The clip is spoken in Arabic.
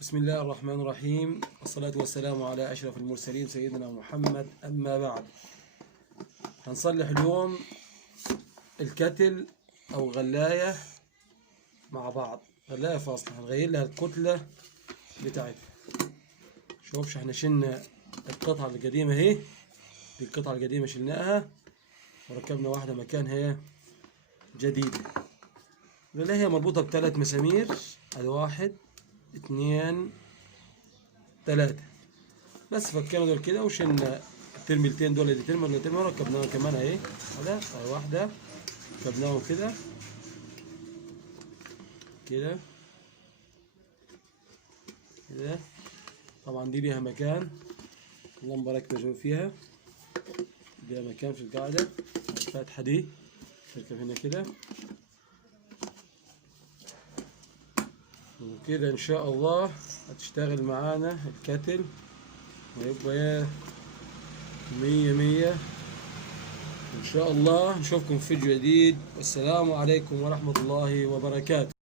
بسم الله الرحمن الرحيم، والصلاة والسلام على أشرف المرسلين سيدنا محمد. أما بعد، هنصلح اليوم الكتل أو غلاية مع بعض. غلاية فاصلة هنغير لها الكتلة بتاعتها. شوفش احنا شلنا القطعة القديمة اهي، دي القطعة القديمة شلناها وركبنا واحدة مكانها جديدة. الغلاية مربوطة بثلاث مسامير، ادي 1 2 3 بس. فكينا دول كده وشلنا الترميلتين دول، دي ترمل ولا ترمل، ركبناهم كمان اهي. هذا واحدة ركبناهم كده كده كده. طبعا دي ليها مكان، اللمبة راكبة فيها، ليها مكان في القاعدة. الفتحة دي تركب هنا كده وكده. ان شاء الله هتشتغل معانا الكتل ويبقى 100 ان شاء الله. نشوفكم في فيديو جديد، والسلام عليكم ورحمة الله وبركاته.